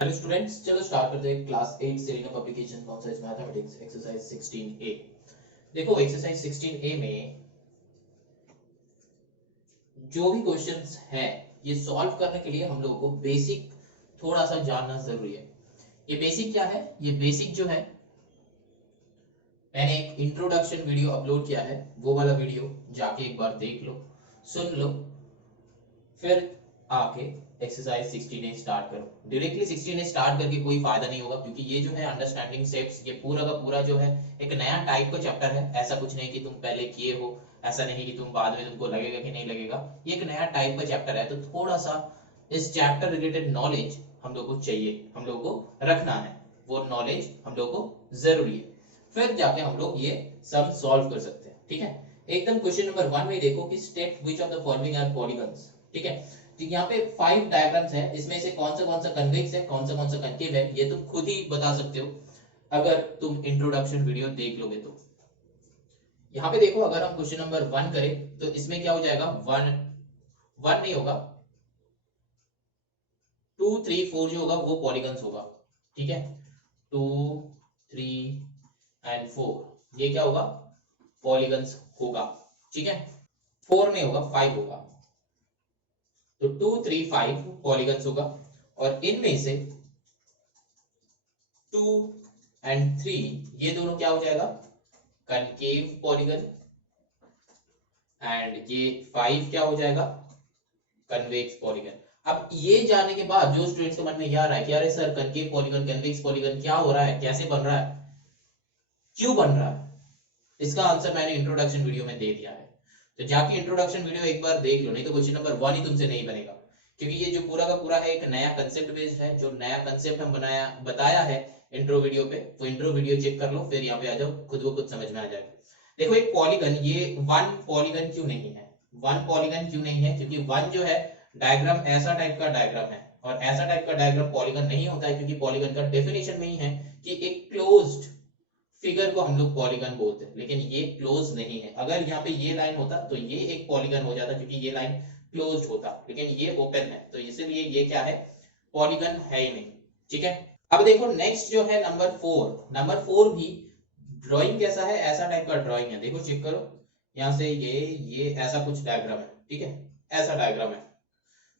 Hello students, चलो start करते हैं क्लास 8 सेलिंग ऑफ एप्लीकेशन कौन सा इज मैथमेटिक्स एक्सरसाइज 16A। देखो एक्सरसाइज 16A में जो भी क्वेश्चंस हैं ये सॉल्व करने के लिए हम लोगों को बेसिक थोड़ा सा जानना जरूरी है। ये बेसिक क्या है? ये बेसिक जो है मैंने एक इंट्रोडक्शन वीडियो अपलोड किया है, वो वाला वीडियो जाके एक बार देख लो, सुन लो, फिर आके एक्सरसाइज 16A स्टार्ट करो। डायरेक्टली 16A स्टार्ट करके कोई फायदा नहीं होगा, क्योंकि ये जो है अंडरस्टैंडिंग स्टेप्स, ये पूरा का पूरा जो है एक नया टाइप का चैप्टर है। ऐसा कुछ नहीं कि तुम पहले किए हो, ऐसा नहीं कि तुम बाद में तुमको लगेगा कि नहीं लगेगा। ये एक नया टाइप का चैप्टर है, तो थोड़ा सा इस चैप्टर रिलेटेड नॉलेज हम लोग को चाहिए, हम लोग को रखना है, वो नॉलेज हम लोग को जरूरी है, फिर जाके हम लोग ये सम सॉल्व कर सकते हैं। ठीक है, एकदम क्वेश्चन नंबर 1 में देखो कि state which of the following are polygons. ठीक है, तो यहाँ पे 5 डायग्राम्स है, इसमें से कौन सा कन्वेक्स है, कौन सा कनकेव है, ये तुम खुद ही बता सकते हो अगर तुम इंट्रोडक्शन वीडियो देख लोगे तो। यहाँ पे देखो, अगर हम क्वेश्चन नंबर 1 करें तो इसमें क्या हो जाएगा, 1 नहीं होगा, 2 3 4 जो होगा वो पॉलीगन्स होगा। ठीक है, 2 3 एंड 4 ये क्या होगा, पॉलीगन्स होगा। ठीक है, 4 नहीं होगा, 5 होगा, तो 2 3 5 पॉलीगन्स होगा। और इनमें से 2 एंड 3 ये दोनों क्या हो जाएगा, कनकेव पॉलीगन, एंड ये 5 क्या हो जाएगा, कन्वेक्स पॉलीगन। अब ये जानने के बाद जो स्टूडेंट्स के मन में ये आ रहा है कि अरे sir concave polygon convex polygon क्या हो रहा है, कैसे बन रहा है, क्यों बन रहा है, इसका आंसर मैंने इंट्रोडक्शन वीडियो में दे दिया है। तो जाके इंट्रोडक्शन वीडियो एक बार देख लो, नहीं तो क्वेश्चन नंबर 1 ही तुमसे नहीं बनेगा, क्योंकि ये जो पूरा का पूरा है एक नया कंसेप्ट बेस्ड है। जो नया कंसेप्ट हम बताया है इंट्रो वीडियो पे, वो इंट्रो वीडियो चेक कर लो, फिर यहाँ पे आ जाओ, खुद को खुद समझ में आ जाएगा। देखो एक पॉलीगन, ये 1 पॉलीगन क्यों नहीं है, 1 पॉलीगन क्यों नहीं है, क्योंकि 1 जो है डायग्राम ऐसा टाइप का डायग्राम है, और ऐसा टाइप का डायग्राम पॉलीगन नहीं होता है, क्योंकि पॉलीगन का डेफिनेशन में ही है कि एक क्लोज्ड फिगर को हम लोग पॉलीगन बोलते हैं, लेकिन ये क्लोज नहीं है। अगर यहाँ पे ये लाइन होता तो ये एक पॉलीगन हो जाता, क्योंकि ये लाइन क्लोज्ड होता, लेकिन ये ओपन है, तो इसीलिए ये क्या है, पॉलीगन है ही नहीं। ठीक है, अब देखो नेक्स्ट जो है नंबर 4, नंबर 4 भी ड्राइंग कैसा है, ऐसा टाइप का ड्राइंग है। देखो चेक करो, यहाँ से ये ऐसा कुछ डायग्राम है। ठीक है, ऐसा डायग्राम है,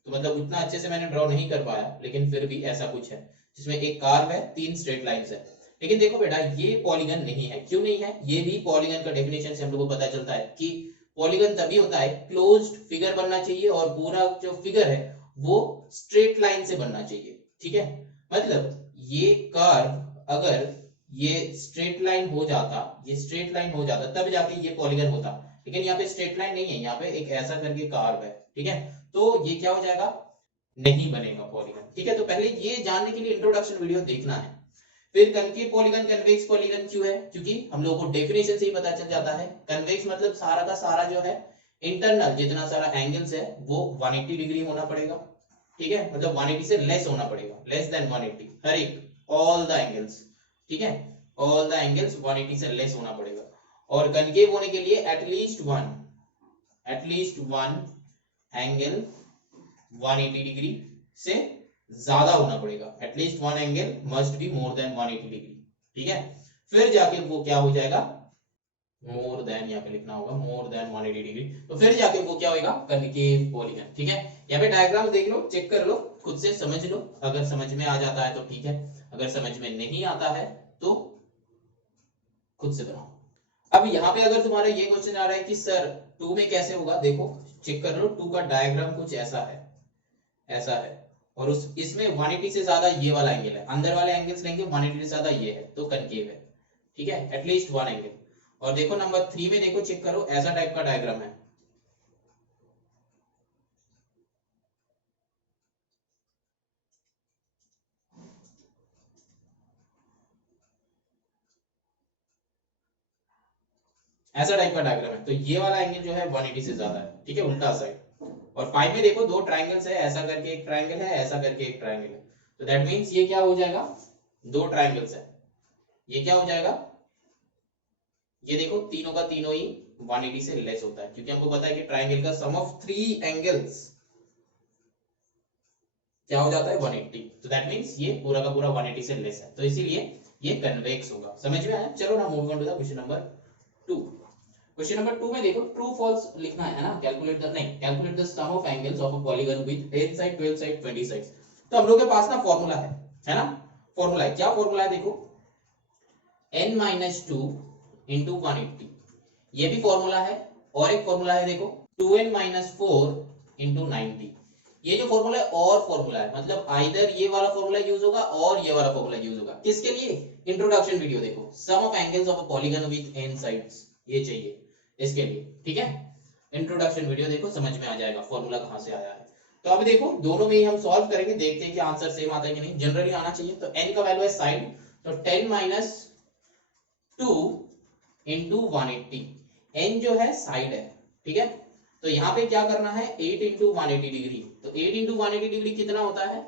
तो मतलब उतना अच्छे से मैंने ड्रॉ नहीं कर पाया, लेकिन फिर भी ऐसा कुछ है, जिसमें एक कर्व है, 3 स्ट्रेट लाइंस है। लेकिन देखो बेटा, ये पॉलीगन नहीं है। क्यों नहीं है? ये भी पॉलीगन का डेफिनेशन से हम लोग को पता चलता है कि पॉलीगन तभी होता है, क्लोज्ड फिगर बनना चाहिए, और पूरा जो फिगर है वो स्ट्रेट लाइन से बनना चाहिए। ठीक है, मतलब ये कर्व अगर ये स्ट्रेट लाइन हो जाता, ये स्ट्रेट लाइन हो जाता तब जाके ये पॉलीगन होता, लेकिन यहाँ पे स्ट्रेट लाइन नहीं है, यहाँ पे एक ऐसा करके कर्व है। ठीक है, तो ये क्या हो जाएगा, नहीं बनेगा पॉलीगन। ठीक है, तो पहले ये जानने के लिए इंट्रोडक्शन वीडियो देखना है। फिर कनकेव पॉलीगन कन्वेक्स पॉलीगन क्यों है, क्योंकि हम लोगों को डेफिनेशन से ही पता चल जाता है। कन्वेक्स मतलब सारा का सारा जो है इंटरनल जितना सारा एंगल्स है वो 180 डिग्री होना पड़ेगा। ठीक है, मतलब 180 से लेस होना पड़ेगा, लेस देन 180, हर एक ऑल द एंगल्स। ठीक है, ऑल द एंगल्स 180 से लेस होना पड़ेगा। और कनकेव होने के लिए एटलीस्ट वन एंगल 180 डिग्री से ज्यादा होना पड़ेगा, at least one angle must be more than 180 degree. ठीक है, फिर जाके वो क्या हो जाएगा, मोर देन, यहाँ पे लिखना होगा मोर देन 180 डिग्री, तो फिर जाके वो क्या होगा, कनकेव पॉलीगन। ठीक है, यहाँ पे डायग्राम्स देख लो, चेक कर लो, खुद से समझ लो, अगर समझ में आ जाता है तो ठीक है, अगर समझ में नहीं आता है तो खुद से बनाओ। अब यहाँ पे अगर तुम्हारा ये क्वेश्चन आ रहा है कि सर 2 में कैसे होगा, देखो चेक कर लो, 2 का डायग्राम कुछ ऐसा है, ऐसा है, और उस इसमें 180 से ज्यादा ये वाला एंगल है, अंदर वाले एंगल्स लेंगे 180 से ज्यादा ये है, तो कनकेव है। ठीक है, एटलीस्ट वन एंगल। और देखो नंबर 3 में देखो, चेक करो, ऐसा टाइप का डायग्राम है, ऐसा टाइप का डायग्राम है, तो ये वाला एंगल जो है 180 से ज्यादा है, ठीक है, उल्टा साइड। और 5 में देखो दो ट्राइंगल्स है, ऐसा करके एक ट्राइंगल है, ऐसा करके एक ट्राइंगल है, तो दैट मींस ये क्या हो जाएगा, दो ट्राइंगल्स है, ये क्या हो जाएगा, ये देखो तीनों का तीनों ही 180 से लेस होता है, क्योंकि हमको पता है कि ट्राइंगल का सम ऑफ 3 एंगल्स क्या हो जाता है 180, तो दैट मींस ये पूरा का पूरा 180 से लेस है, तो इसीलिए ये कन्वेक्स होगा। समझ में आया? चलो ना move on to the question number 2। Question number 2 में देखो ट्रू फॉल्स लिखना है ना, calculate the sum of angles of a polygon with 10 side 12 side 20 sides. तो हम लोग के पास ना फॉर्मूला है ना, फॉर्मूला है, क्या फॉर्मूला है देखो, n-2 into 180, ये भी फॉर्मूला है, और एक फॉर्मूला है देखो 2n-4 into 90। ये जो फॉर्मूला है और फॉर्मूला है, मतलब आइदर ये वाला फॉर्मूला यूज होगा और ये वाला फॉर्मूला यूज होगा, किसके लिए, इंट्रोडक्शन वीडियो देखो, sum of angles of a polygon with n sides, ये चाहिए इसके लिए, ठीक है, इंट्रोडक्शन वीडियो देखो, समझ में आ जाएगा फॉर्मूला कहां से आया है। तो अब देखो दोनों में ही हम सॉल्व करेंगे, देखते हैं कि आंसर सेम आता है कि नहीं, जनरली आना चाहिए। तो n का वैल्यू है साइड, तो 10 - 2 into 180, n जो है साइड है, ठीक है, तो यहाँ पे क्या करना है 8 into 180 डिग्री, तो 8 into 180 डिग्री कितना होता है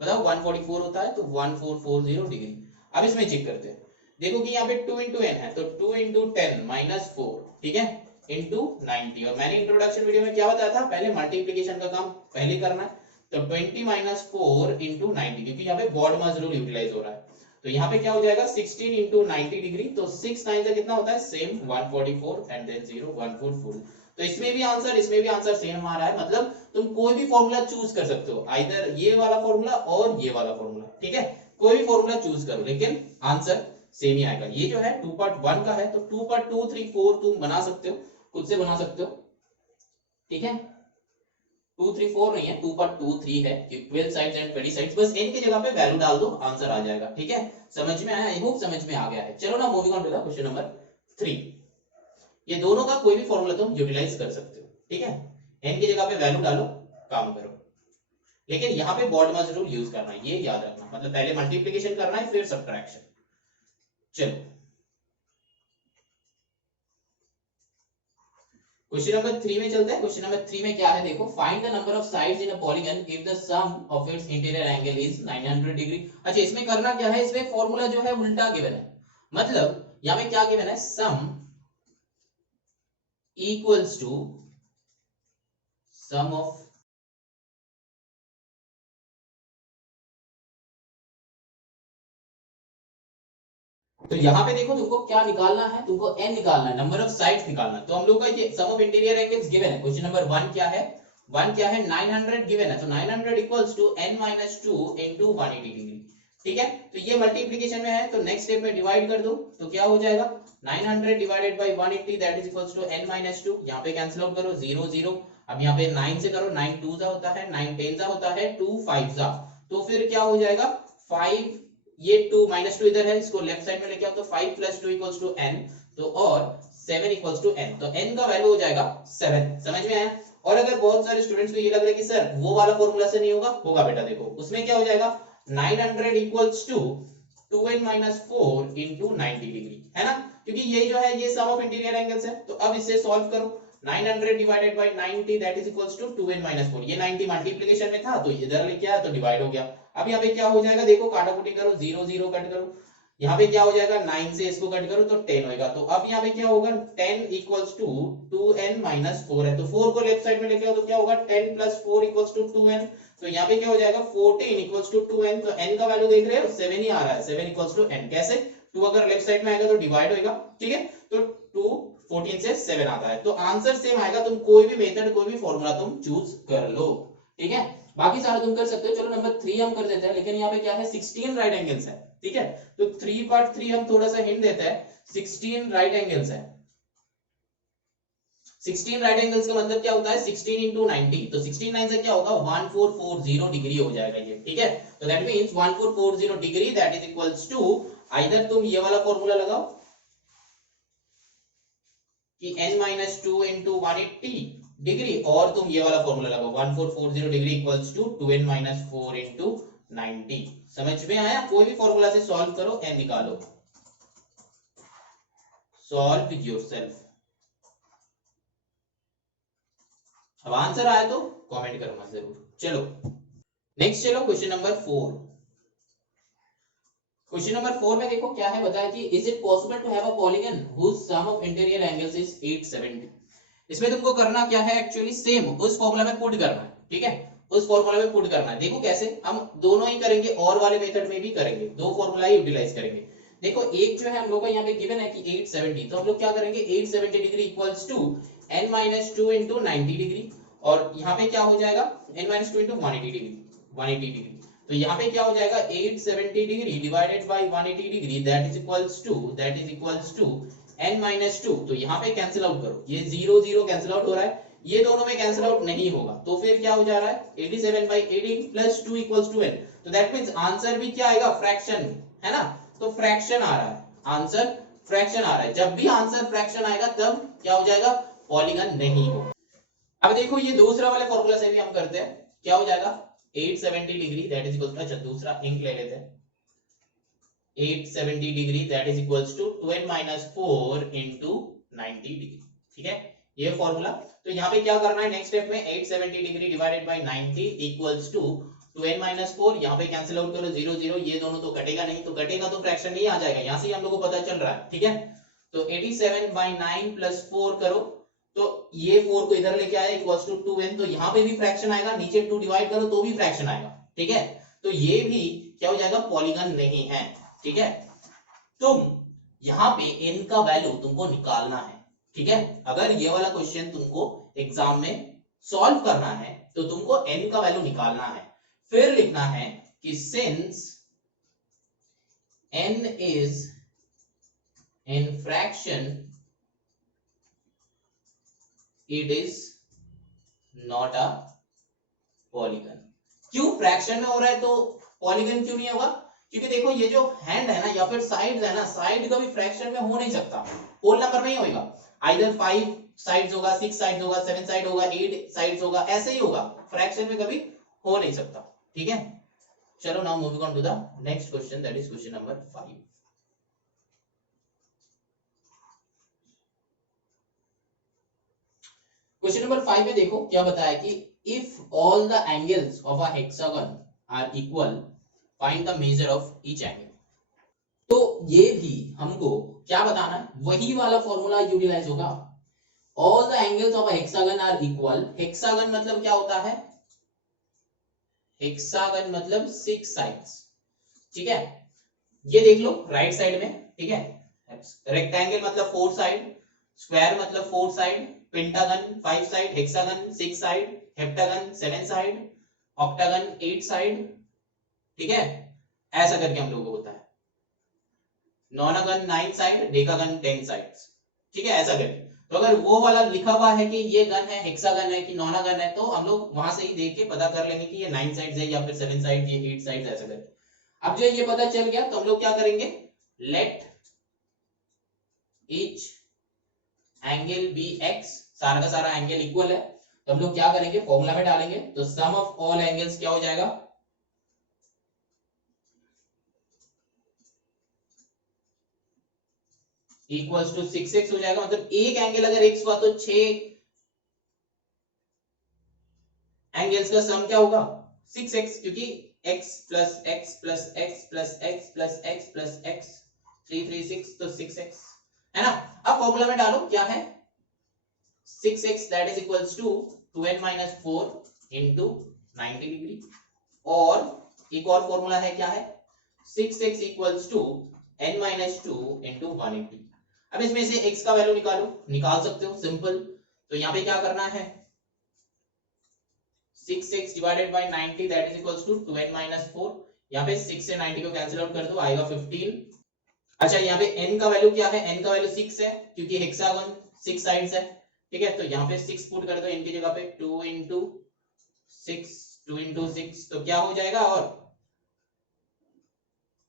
बताओ, 144 होता है, तो 1440 डिग्री। अब इसमें चेक करते हैं, देखो कि यहाँ पे 2 into n है, तो 2 into 10 - 4, ठीक है, into 90। और मैंने इंट्रोडक्शन वीडियो में क्या बताया था, पहले मल्टीप्लिकेशन का काम पहले करना है, तो 20 - 4 into 90, क्योंकि यहाँ पे बॉडमास रूल यूटिलाइज हो रहा है, तो यहाँ पे क्या हो जाएगा 16 into 90 डिग्री, तो 6 9 से कितना होता है सेम 144 एंड देन 0 144। तो इसमें भी आंसर सेम आ रहा है, मतलब तुम कोई भी फॉर्मूला चूज कर सकते हो, आइदर ये वाला फॉर्मूला और ये वाला फॉर्मूला, ठीक है, कोई भी फॉर्मूला चूज करो, लेकिन आंसर सेम ही आएगा। ये जो है 2 पार्ट 1 का है, तो 2 पार्ट 2 3 4 तुम बना सकते हो, खुद से बना सकते हो, ठीक है, 2 3 4 नहीं है, 2 पार्ट 2 3 है, 12 साइड्स एंड 20 साइड्स, बस n की जगह पे वैल्यू डाल दो, आंसर आ जाएगा, ठीक है, समझ में आया, आई होप समझ में आ गया है। चलो ना moving on to the question number 3। ये दोनों का कोई भी फॉर्मूला तुम यूटिलाइज कर सकते हो, ठीक है, n की जगह पे वैल्यू डालो, काम करो, लेकिन यहाँ पे बॉडमास रूल यूज करना है, ये याद रखना, मतलब पहले मल्टीप्लिकेशन करना है फिर सब्ट्रैक्शन। चलो क्वेश्चन नंबर 3 में चलते हैं। क्वेश्चन नंबर 3 में क्या है देखो, find the number of sides in a polygon if the sum of its interior angle is 900 degree. अच्छा इसमें करना क्या है, इसमें फॉर्मूला जो है उल्टा गिवन है, मतलब यहाँ पे क्या गिवन है, sum equals to sum of, तो यहाँ पे देखो तुमको क्या निकालना है, तुमको n निकालना है, नंबर ऑफ साइड्स निकालना है। तो हम लोग का ये sum of interior angles given है, क्वेश्चन नंबर 1 क्या है, 900 गिवन है, तो 900 equals to n - 2 into 180 degree, ठीक है, तो ये मल्टीप्लिकेशन में है, तो नेक्स्ट स्टेप में डिवाइड कर दो, तो क्या हो जाएगा 900 divided by 180 that is equals to n - 2, यहाँ पे कैंसिल आउट करो 0 0, अब यहाँ पे 9 से करो, 9 2 जा होता है, 9 10 जा होता है, 2 5 जा, तो फिर क्या हो जाएगा 5, ये 2 -2 इधर है, इसको लेफ्ट साइड में लेके आओ, तो 5 + 2 = n, तो और 7 = n, तो n का वैल्यू हो जाएगा 7। समझ में आया? और अगर बहुत सारे स्टूडेंट्स को ये लग रहा है कि सर वो वाला फॉर्मूला से नहीं होगा, होगा बेटा, देखो उसमें क्या हो जाएगा 900 = 2n - 4 into 90 डिग्री, है ना, क्योंकि ये जो है ये सम ऑफ इंटीरियर एंगल्स है, तो अब इसे सॉल्व करो, 900 divided by 90 that is equals to 2n - 4, ये 90 मल्टीप्लिकेशन में था तो इधर लेके आया तो डिवाइड हो गया। अब यहाँ पे क्या हो जाएगा देखो, काटाकुटी करो, 0 0 कट करो, यहाँ पे क्या हो जाएगा 9 से इसको कट करो तो 10 होएगा, तो अब यहाँ पे क्या होगा 10 = 2n - 4 है, तो 4 को लेफ्ट साइड में लेके आओ, तो क्या होगा 10 + 4 = 2n, तो यहाँ पे क्या हो जाएगा 14 = 2n, तो n का वैल्यू देख रहे हो 7 ही आ रहा है, 7 = n, कैसे 2 अगर लेफ्ट साइड में आएगा तो डिवाइड होएगा, ठीक है, तो 2 14 से 7 आता है, तो आंसर सेम आएगा, तुम कोई भी मेथड कोई भी फॉर्मूला तुम चूज कर लो, ठीक है, बाकी सारा तुम कर सकते हो। चलो नंबर 3 हम कर देते हैं, लेकिन यहाँ पे क्या है 16 राइट एंगल्स है, ठीक है, तो 3 पार्ट 3 हम थोड़ा सा हिंट देते हैं, 16 राइट एंगल्स है, 16 राइट एंगल्स का मतलब क्या होता है 16 into 90, तो 16 9 से क्या होगा 1440 डिग्री हो जाएगा ये, ठीक है, तो that means 1440 degree that is equals to, either तुम ये वाला फॉर्मूला लगाओ कि n - 2 into 180 डिग्री, और तुम ये वाला फॉर्मूला लगाओ 1440 degree equals to 2n - 4 into 90। समझ में आया? कोई भी फॉर्मूला से सॉल्व करो, n निकालो, सॉल्व योरसेल्फ। अब आंसर आया तो कमेंट करना जरूर। चलो नेक्स्ट, चलो क्वेश्चन नंबर 4। क्वेश्चन नंबर 4 में देखो क्या है, बताया कि is it possible to have a polygon whose sum of interior angles is 870। इसमें तुमको करना क्या है, एक्चुअली सेम उस फॉर्मूला में पुट करना है, ठीक है, उस फॉर्मूला में पुट करना है। देखो कैसे, हम दोनों ही करेंगे और वाले मेथड में भी करेंगे, दो फॉर्मूला ही यूटिलाइज करेंगे। देखो एक जो है हम लोग का यहाँ पे गिवन है कि 870, तो हम लोग क्या करेंगे, 870 degree equals to n-2 into 90 degree, और यहाँ पे क्या हो जाएगा, n-2 into 180 डिग्री, 180 डिग्री। तो यहाँ पे क्या हो जाएगा, 870 degree divided by 180 degree, that is equals to n-2। तो यहाँ पे कैंसिल आउट करो, ये 0 0 कैंसिल आउट हो रहा है, ये दोनों में कैंसिल आउट नहीं होगा, तो फिर क्या हो जा रहा है, 87/18 प्लस 2 इक्वल्स टू n। तो दैट मींस आंसर भी क्या आएगा, फ्रैक्शन में, है ना, तो फ्रैक्शन आ रहा है, आंसर फ्रैक्शन आ रहा है। जब भी आंसर फ्रैक्शन आएगा तब क्या हो जाएगा, पॉलीगन नहीं होगा। अब देखो ये दूसरा वाले फॉर्मूला से भी हम करते हैं, क्या हो जाएगा, 870 degree that is equal to, अच्छा दूसरा इंक ले लेते हैं, 870 degree that is equals to 2n-4 into 90 degree, ठीक है, ये फॉर्मूला। तो यहाँ पे क्या करना है, नेक्स्ट स्टेप में 870 degree divided by 90 equals to 2n-4, यहाँ पे कैंसिल आउट करो 0 0, ये दोनों तो कटेगा नहीं, तो कटेगा तो फ्रैक्शन नहीं आ जाएगा, यहाँ से हम लोग को पता चल रहा है, ठीक है। तो 87/9 प्लस 4 करो, तो ये 4 को इधर लेके आया इक्वल्स टू 2n, तो यहाँ पे भी फ्रैक्शन आएगा, नीचे 2 डिवाइड करो तो भी फ्रैक्शन आएगा, ठीक है। तो ये भी क्या हो जाएगा, पॉलीगन नहीं है, ठीक है। तुम यहाँ पे n का वैल्यू तुमको निकालना है, ठीक है। अगर ये वाला क्वेश्चन तुमको एग्जाम में सॉल्व करना है तो तुमको n का वैल्यू निकालना है, फिर लिखना है कि since n is in fraction it is not a polygon. क्यों, फ्रैक्शन में हो रहा है तो पॉलीगन क्यों नहीं होगा, क्योंकि देखो ये जो हैंड है ना या फिर साइड्स है ना, साइड कभी फ्रैक्शन में हो नहीं सकता, होल नंबर में ही होगा, आइदर 5 साइड्स होगा, 6 साइड्स होगा, 7 साइड होगा, 8 साइड्स होगा, ऐसे ही होगा, फ्रैक्शन में कभी हो नहीं सकता, ठीक है। चलो now moving on to the next question, that is question number 5। Question number 5 में देखो क्या बताया कि if all the angles of a hexagon are equal, find the measure of each angle. तो ये भी हमको क्या बताना है, वही वाला फॉर्मूला यूटिलाइज होगा। All the angles of a hexagon are equal, hexagon मतलब क्या होता है, हेक्सागन मतलब 6 साइड्स, ठीक है, ये देख लो राइट साइड में, ठीक है। रेक्टेंगल मतलब 4 साइड, स्क्वायर मतलब 4 side, pentagon 5 side, hexagon 6 side, heptagon 7 side, octagon 8 side, ठीक है, ऐसा करके हम लोगों को होता है। नॉनागन 9 साइड, डेकागन 10 साइड्स, ठीक है, ऐसा करके। तो अगर वो वाला लिखा हुआ है कि ये गन है, हेक्सागन है कि नॉनागन है, तो हम लोग वहां से ही देख के पता कर लेंगे कि ये 9 साइड्स है या फिर 7 साइड, ये 8 साइड्स, ऐसा करके। अब जो ये पता चल गया तो हम लोग क्या करेंगे, let each angle be x, सारा का सारा एंगल इक्वल है, तो हम लोग क्या करेंगे, फॉर्मूला में डालेंगे, तो सम ऑफ ऑल एंगल्स क्या हो जाएगा, इक्वल्स टू 6x हो जाएगा। मतलब एक एंगल अगर x हुआ तो 6 एंगल्स का सम क्या होगा, 6x, क्योंकि x plus x plus x plus x plus x plus x 3 3 6, तो 6x है ना। अब फॉर्मूला में डालो, क्या है, 6x that is equals to 2n-4 into 90 degree, और एक और फॉर्मूला है, क्या है, 6x equals to n-2 into 180। अब इसमें से x का वैल्यू निकालो, निकाल सकते हो सिंपल। तो यहाँ पे क्या करना है, 6x divided by 90 that is equals to 2n-4, यहाँ पे 6 से 90 को कैंसिल आउट कर दो, आएगा 15। अच्छा यहाँ पे n का वैल्यू क्या है, n का वैल्यू 6 है, क्योंकि हेक्सागन 6 साइड्स है, ठीक है। तो यहाँ पे 6 पुट कर दो n की जगह पे, 2 into 6, तो क्या हो जाएगा, और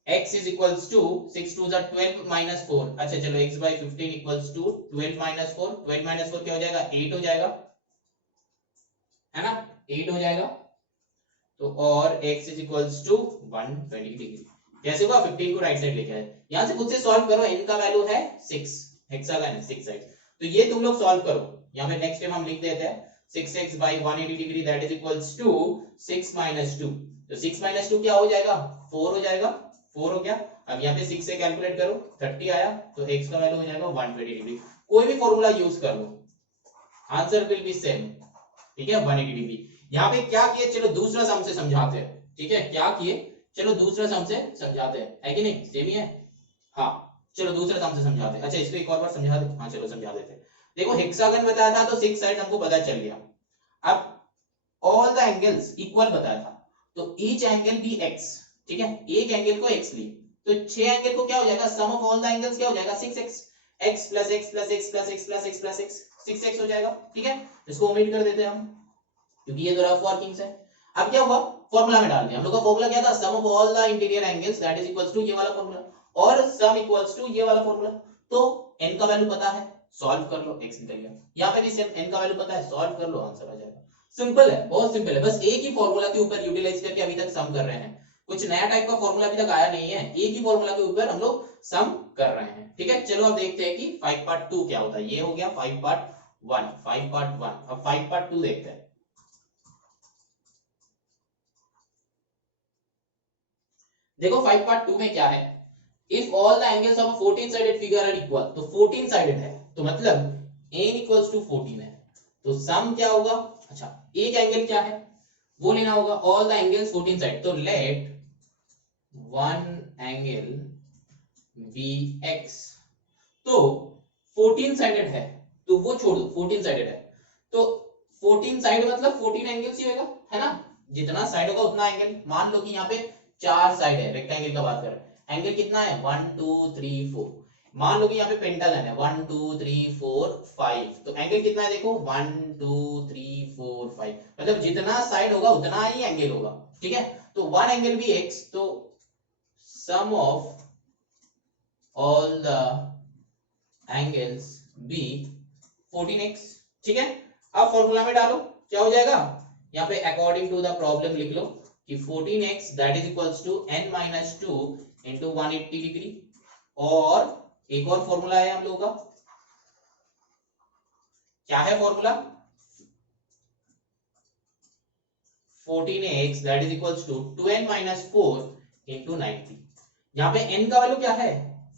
x is equals to 6 2 are 12 minus 4, अच्छा चलो x by 15 equals to 12 minus 4, 12 minus 4 क्या हो जाएगा, 8 हो जाएगा, है ना, 8 हो जाएगा। तो और x is equals to 120 degree, कैसे हुआ, 15 को राइट साइड लेके आए, यहां से खुद से सॉल्व करो, n का वैल्यू है 6, हेक्सागन है 6 साइड, तो ये तुम लोग सॉल्व करो। यहाँ पे नेक्स्ट टाइम हम लिख देते हैं 6x by 180 degree that is equals to 6 minus 2। तो 6 minus 2 क्या हो जाएगा 4 हो जाएगा, 4 हो गया। अब यहाँ पे 6 से कैलकुलेट करो 30 आया तो x का वैल्यू हो जाएगा 120 डिग्री। कोई भी फॉर्मूला यूज कर लो आंसर विल बी सेम, ठीक है 180 डिग्री। यहाँ पे क्या किए चलो दूसरा सम से समझाते हैं, ठीक है क्या किए चलो दूसरा सम से समझाते हैं, है कि नहीं सेम ही है। हाँ चलो दूसरा सम से समझाते हैं। अच्छा इसको एक और बार समझा दे, हाँ चलो समझा देते हैं। देखो हेक्सागन बताया था तो 6 साइड हमको पता चल गया। अब ऑल द एंगल्स इक्वल बताया था तो ईच एंगल बी x, ठीक है एक एंगल को x ली तो 6 एंगल को क्या हो जाएगा सम ऑफ ऑल द एंगल्स क्या हो जाएगा 6x, x plus x plus x plus x plus x plus x 6x हो जाएगा, ठीक है इसको ओमिट कर देते हैं हम क्योंकि ये तो रफ वर्किंग्स है। अब क्या हुआ फॉर्मूला में डाल दिया, हम लोग का फॉर्मूला क्या था sum of all the interior angles that is equals to ये वाला फॉर्मूला और सम इक्वल्स टू ये वाला फॉर्मूला। तो n का वैल्यू पता है सॉल्व कर लो x निकल गया, यहाँ पे भी सेम n का वैल्यू पता है सॉल्व कर लो आंसर आ जाएगा। सिंपल है बहुत सिंपल है, बस एक ही फॉर्मूला के ऊपर यूटिलाइज करके अभी तक सम कर रहे हैं, कुछ नया टाइप का फॉर्मूला अभी तक आया नहीं है, एक ही फॉर्मूला के ऊपर हम लोग सम कर रहे हैं, ठीक है। चलो अब देखते हैं कि 5 पार्ट 2 क्या होता है। ये हो गया 5 पार्ट 1, 5 पार्ट 1, अब 5 पार्ट 2 देखते हैं। देखो 5 पार्ट 2 में क्या है, if all the angles of a 14 sided figure are equal, तो 14 साइडेड है तो मतलब n इक्वल्स टू 14 है तो सम क्या होगा, अच्छा एक एंगल क्या है वो लेना होगा, ऑल द एंगल्स 14 साइड तो let one angle be x, तो 14 साइडेड है तो वो छोड़ दो 14 साइडेड है तो 14 साइड मतलब 14 एंगल्स ही होगा है ना, जितना साइड होगा उतना एंगल। मान लो कि यहाँ पे 4 साइड है, रेक्टेंगल का बात कर रहे हैं, एंगल कितना है 1 2 3 4। मान लो कि यहाँ पे पेंटागन है 1 2 3 4 5 तो एंगल कितना है देखो 1 2 3 4 5 मतलब जितना साइड होगा उतना ही एंगल होगा, ठीक है। तो वन एंगल भी x तो sum of all the angles be 14x, ठीक है। अब फॉर्मूला में डालो क्या हो जाएगा, यहाँ पे अकॉर्डिंग टू द प्रॉब्लम लिख लो कि 14x that is equals to n minus 2 into 180 degree. और एक और फॉर्मूला है हम लोगों का, क्या है formula 14x that is equals to 2n minus 4 into 90। यहाँ पे n का वैल्यू क्या है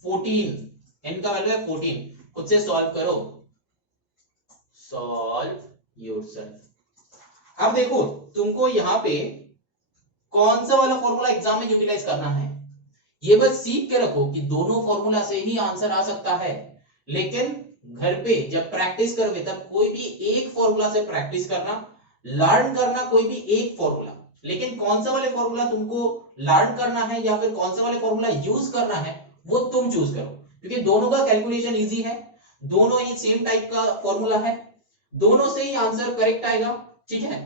14, n का वैल्यू है 14, खुद से सॉल्व करो, सॉल्व योरसेल्फ। अब देखो तुमको यहाँ पे कौन सा वाला फॉर्मूला एग्जाम में यूटिलाइज करना है, ये बस सीख के रखो कि दोनों फॉर्मूला से ही आंसर आ सकता है, लेकिन घर पे जब प्रैक्टिस करोगे तब कोई भी एक फॉर्मूला से प्रैक्टिस करना, लर्न करना कोई भी एक फॉर्मूला, लेकिन कौन सा वाले फॉर्मूला तुमको लर्न करना है या फिर कौन सा वाले फॉर्मूला यूज करना है वो तुम चूज करो, क्योंकि दोनों का कैलकुलेशन इजी है, दोनों ही सेम टाइप का फॉर्मूला है, दोनों से ही आंसर करेक्ट आएगा, ठीक है।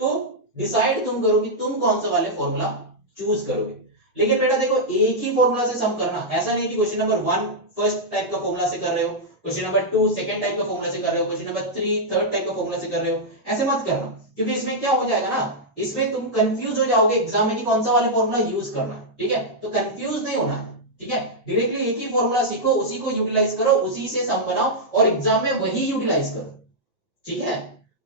तो डिसाइड तुम करो कि तुम कौन सा वाले फॉर्मूला चूज करोगे। लेकिन बेटा देखो एक ही फॉर्मूला से सम करना, ऐसा नहीं कि क्वेश्चन नंबर 1 फर्स्ट टाइप का फॉर्मूला से कर रहे हो, क्वेश्चन नंबर 2 सेकंड टाइप का फॉर्मूला से कर रहे हो, क्वेश्चन नंबर 3 थर्ड टाइप का फॉर्मूला से कर रहे हो, ऐसे मत करना, क्योंकि इसमें क्या हो जाएगा ना, इसमें तुम कंफ्यूज हो जाओगे एग्जाम में कि कौन सा वाले फॉर्मूला यूज करना है, ठीक है। तो कंफ्यूज नहीं होना है, ठीक है, डायरेक्टली एक ही फॉर्मूला सीखो, उसी को यूटिलाइज करो, उसी से सम बनाओ और एग्जाम में वही यूटिलाइज करो, ठीक है।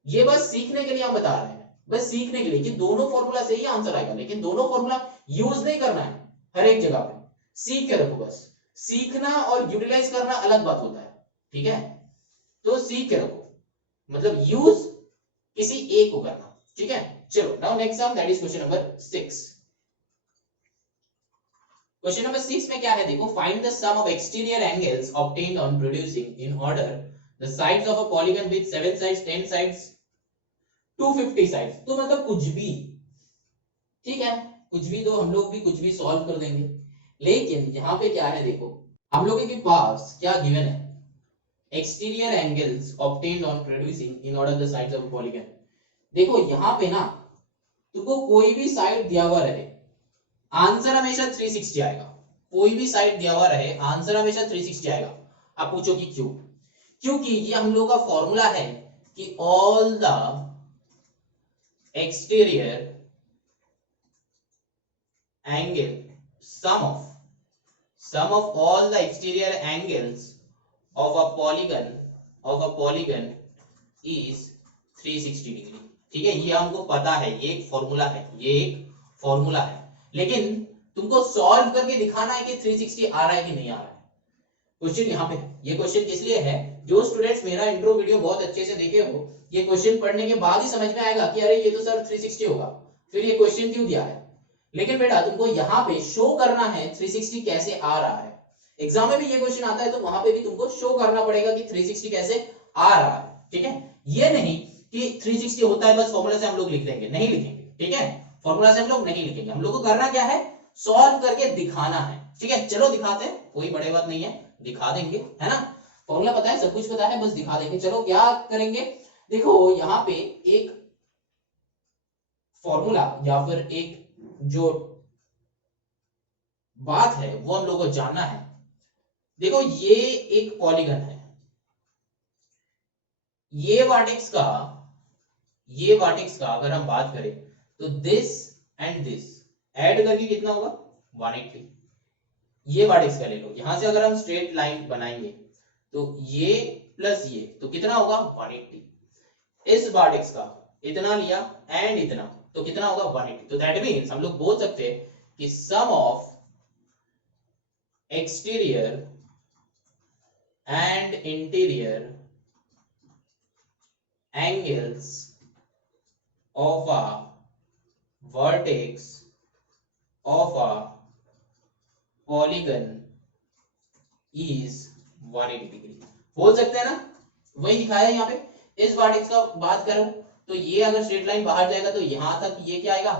ये बस सीखने के लिए हम बता रहे हैं, बस सीखने के लिए कि दोनों फॉर्मूला से ही आंसर आएगा, लेकिन दोनों फॉर्मूला यूज नहीं करना है हर एक जगह पे, सीख के रखो बस, सीखना और यूटिलाइज करना अलग बात होता है, ठीक है। तो सीख के रखो, मतलब यूज किसी एक को करना, ठीक है। चलो now next sum that is question number 6। Question number 6 में क्या है देखो, find the sum of exterior angles obtained on producing in order the sides of a polygon with 7 sides 10 sides 250 sides. तो मतलब कुछ भी, ठीक है, कुछ भी दो, हम लोग भी कुछ भी सॉल्व कर देंगे, लेकिन यहाँ पे क्या है देखो, हम लोगों के पास क्या गिवन है, exterior angles obtained on producing in order the sides of polygon. देखो यहाँ पे ना तुमको कोई भी साइड दिया हुआ रहे, आंसर हमेशा 360 आएगा, कोई भी साइड दिया हुआ रहे आंसर हमेशा 360 आएगा। आप पूछो कि क्यों, क्योंकि ये हम लोग का फॉर्मूला है कि all the exterior angle sum of all the exterior angles of a polygon is 360 degree. ठीक है, ये हमको पता है, ये एक फॉर्मूला है, ये एक फॉर्मूला है, लेकिन तुमको सॉल्व करके दिखाना है कि 360 आ रहा है कि नहीं आ रहा है। क्वेश्चन यहाँ पे ये क्वेश्चन किस लिए है, जो स्टूडेंट्स मेरा इंट्रो वीडियो बहुत अच्छे से देखे हो, ये क्वेश्चन पढ़ने के बाद ही समझ में आएगा कि अरे ये तो सर 360 होगा, फिर ये क्वेश्चन क्यों दिया है। लेकिन बेटा तुमको यहाँ पे शो करना है 360 कैसे आ रहा है। एग्जाम में भी ये क्वेश्चन आता है तो वहां पे भी तुमको शो करना पड़ेगा कि 360 कैसे आ रहा है। ठीक है, ये नहीं कि 360 होता है बस फॉर्मूला से हम लोग लिख देंगे, नहीं लिखेंगे। ठीक है, फॉर्मूला से हम लोग नहीं लिखेंगे, हम लोग को करना क्या है, सॉल्व करके दिखाना है। ठीक है, चलो दिखाते हैं, कोई बड़े बात नहीं है, दिखा देंगे, है ना। फॉर्मूला पता है, सब कुछ पता है, बस दिखा देंगे। चलो क्या करेंगे, देखो यहाँ पे एक फॉर्मूला या फिर एक जो बात है वो हम लोग को जानना है। देखो ये एक पॉलीगन है, ये वर्टेक्स का अगर हम बात करें तो दिस एंड दिस ऐड करके कितना होगा 180। ये वर्टेक्स का ले लो, यहां से अगर हम स्ट्रेट लाइन बनाएंगे तो ये प्लस ये तो कितना होगा 180। इस वर्टेक्स का इतना लिया एंड इतना तो कितना होगा 180। तो दैट मींस हम लोग बोल सकते हैं कि sum of exterior and interior angles of a vertex of a polygon is 180 degree. बोल सकते हैं ना, वही दिखाया है यहाँ पे। इस वर्टेक्स का बात करो तो ये अगर स्ट्रेट लाइन बाहर जाएगा तो यहां तक ये क्या आएगा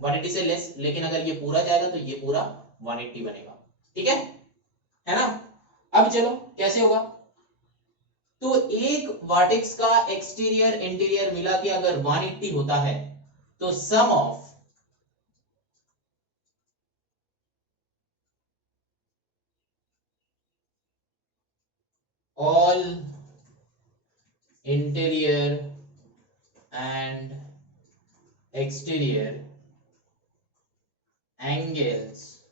180 से लेस, लेकिन अगर ये पूरा जाएगा तो ये पूरा 180 बनेगा। ठीक है ना। अब चलो कैसे होगा, तो एक वर्टेक्स का एक्सटीरियर इंटीरियर मिला के अगर 180 होता है तो sum of all interior and exterior angles